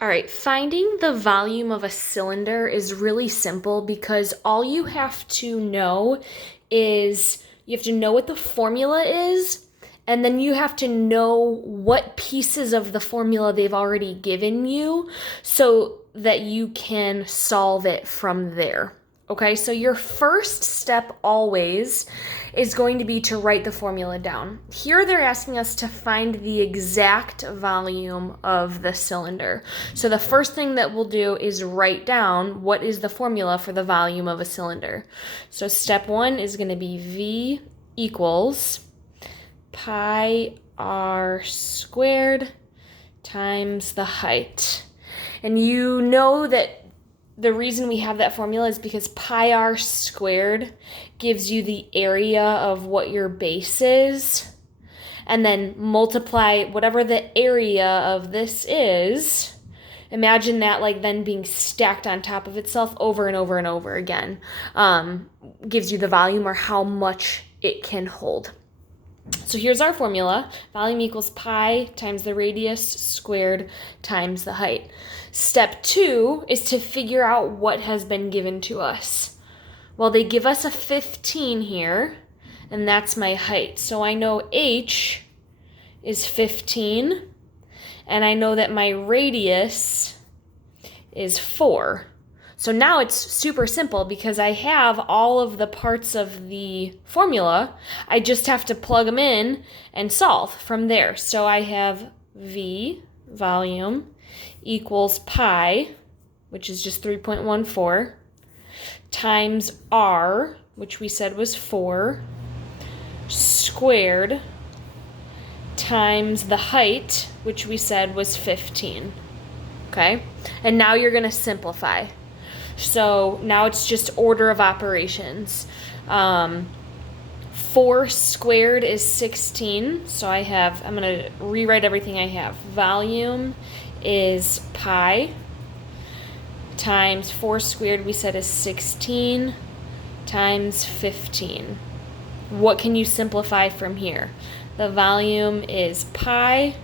All right, finding the volume of a cylinder is really simple because all you have to know is you have to know what the formula is, and then you have to know what pieces of the formula they've already given you so that you can solve it from there. Okay, so your first step always is going to be to write the formula down. Here they're asking us to find the exact volume of the cylinder. So the first thing that we'll do is write down what is the formula for the volume of a cylinder. So step one is going to be V equals pi r squared times the height. And you know that the reason we have that formula is because pi r squared gives you the area of what your base is, and then multiply whatever the area of this is. Imagine that like then being stacked on top of itself over and over and over again. Gives you the volume or how much it can hold. So here's our formula. Volume equals pi times the radius squared times the height. Step two is to figure out what has been given to us. Well, they give us a 15 here, and that's my height. So I know h is 15, and I know that my radius is 4. So now it's super simple because I have all of the parts of the formula. I just have to plug them in and solve from there. So I have V, volume, equals pi, which is just 3.14, times R, which we said was 4, squared, times the height, which we said was 15. Okay? And now you're going to simplify. So now it's just order of operations. 4 squared is 16. So I'm going to rewrite everything I have. Volume is pi times 4 squared we said is 16 times 15. What can you simplify from here? The volume is pi.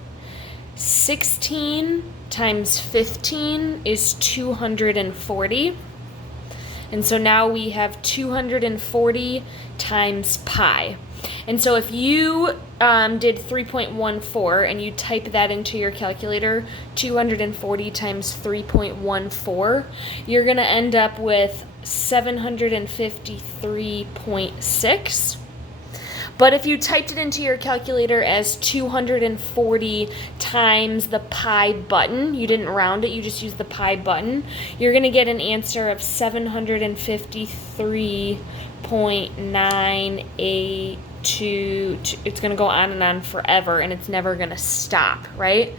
16 times 15 is 240. And so now we have 240 times pi. And so if you did 3.14 and you type that into your calculator, 240 times 3.14, you're going to end up with 753.6. But if you typed it into your calculator as 240 times the pi button, you didn't round it, you just used the pi button, you're going to get an answer of 753.982. It's going to go on and on forever, and it's never going to stop, right?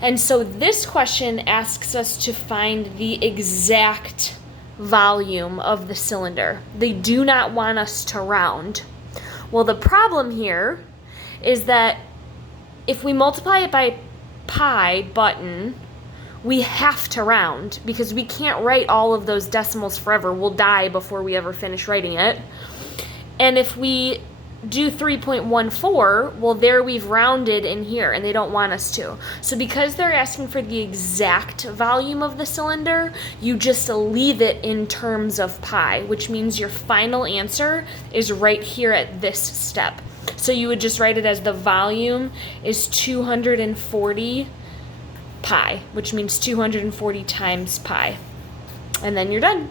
And so this question asks us to find the exact volume of the cylinder. They do not want us to round. Well, the problem here is that if we multiply it by pi button, we have to round because we can't write all of those decimals forever. We'll die before we ever finish writing it. And if we do 3.14, well, there we've rounded in here, and they don't want us to. So because they're asking for the exact volume of the cylinder, you just leave it in terms of pi, which means your final answer is right here at this step. So you would just write it as the volume is 240 pi, which means 240 times pi. And then you're done.